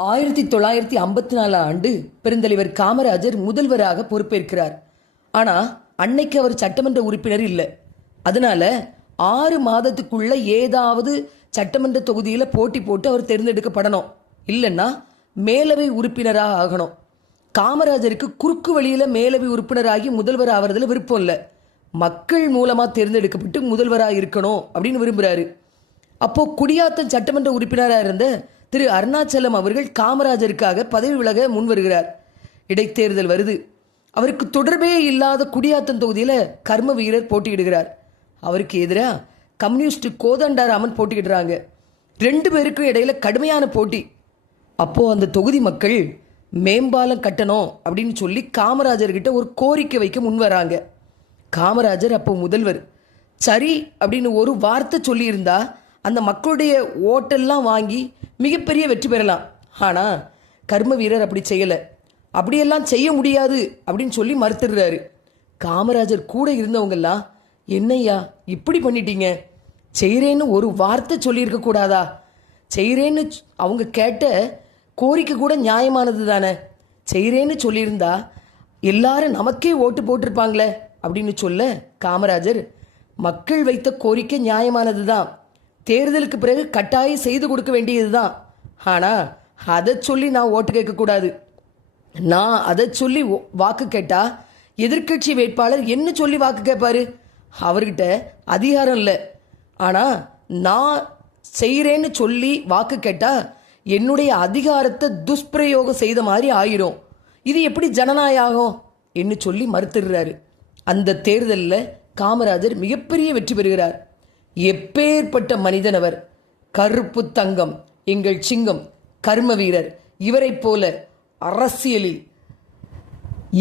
1954 பெருந்தலைவர் காமராஜர் முதல்வராக பொறுப்பேற்கிறார். ஆனா அன்னைக்கு அவர் சட்டமன்ற உறுப்பினர் இல்லை. அதனால 6 மாதத்துக்குள்ள ஏதாவது சட்டமன்ற தொகுதியில போட்டி போட்டு அவர் தேர்ந்தெடுக்கப்படணும். இல்லைன்னா மேலவை உறுப்பினராக ஆகணும். காமராஜருக்கு குறுக்கு வழியில மேலவை உறுப்பினராகி முதல்வர் ஆவறதுல விருப்பம் இல்லை. மக்கள் மூலமா தேர்ந்தெடுக்கப்பட்டு முதல்வராக இருக்கணும் அப்படின்னு விரும்புறாரு. அப்போ குடியாத்தம் சட்டமன்ற உறுப்பினராக இருந்த திரு அருணாச்சலம் அவர்கள் காமராஜருக்காக பதவி விலக முன் வருகிறார். இடைத்தேர்தல் வருது. அவருக்கு தொடர்பே இல்லாத குடியாத்தம் தொகுதியில் கர்ம வீரர் போட்டியிடுகிறார். அவருக்கு எதிராக கம்யூனிஸ்ட் கோதண்டாராமன் போட்டியிடுறாங்க. 2 பேருக்கும் இடையில கடுமையான போட்டி. அப்போ அந்த தொகுதி மக்கள் மேம்பாலம் கட்டணும் அப்படின்னு சொல்லி காமராஜர்கிட்ட ஒரு கோரிக்கை வைக்க முன் வராங்க. காமராஜர் அப்போ முதல்வர். சரி அப்படின்னு ஒரு வார்த்தை சொல்லியிருந்தா அந்த மக்களுடைய ஓட்டெல்லாம் வாங்கி மிகப்பெரிய வெற்றி பெறலாம். ஆனால் கர்ம வீரர் அப்படி செய்யலை. அப்படியெல்லாம் செய்ய முடியாது அப்படின்னு சொல்லி மறுத்துடுறாரு. காமராஜர் கூட இருந்தவங்கெல்லாம், என்னையா இப்படி பண்ணிட்டீங்க, செய்கிறேன்னு ஒரு வார்த்தை சொல்லியிருக்க கூடாதா, செய்கிறேன்னு அவங்க கேட்ட கோரிக்கை கூட நியாயமானது தானே, செய்கிறேன்னு சொல்லியிருந்தா எல்லாரும் நமக்கே ஓட்டு போட்டிருப்பாங்களே அப்படின்னு சொல்ல காமராஜர், மக்கள் வைத்த கோரிக்கை நியாயமானது தான், தேர்தலுக்கு பிறகு கட்டாயம் செய்து கொடுக்க வேண்டியது தான். ஆனால் அதை சொல்லி நான் ஓட்டு கேட்கக்கூடாது. நான் அதை சொல்லி வாக்கு கேட்டால் எதிர்கட்சி வேட்பாளர் என்ன சொல்லி வாக்கு கேட்பாரு? அவர்கிட்ட அதிகாரம் இல்லை. ஆனால் நான் செய்கிறேன்னு சொல்லி வாக்கு கேட்டால் என்னுடைய அதிகாரத்தை துஷ்பிரயோகம் செய்த மாதிரி ஆயிரும். இது எப்படி ஜனநாயகம் என்று சொல்லி மறுத்துடுறாரு. அந்த தேர்தலில் காமராஜர் மிகப்பெரிய வெற்றி பெறுகிறார். எப்பேற்பட்ட மனிதன் அவர்! கருப்பு தங்கம், எங்கள் சிங்கம், கர்ம வீரர். இவரைப் போல அரசியலில்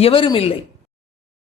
எவரும் இல்லை.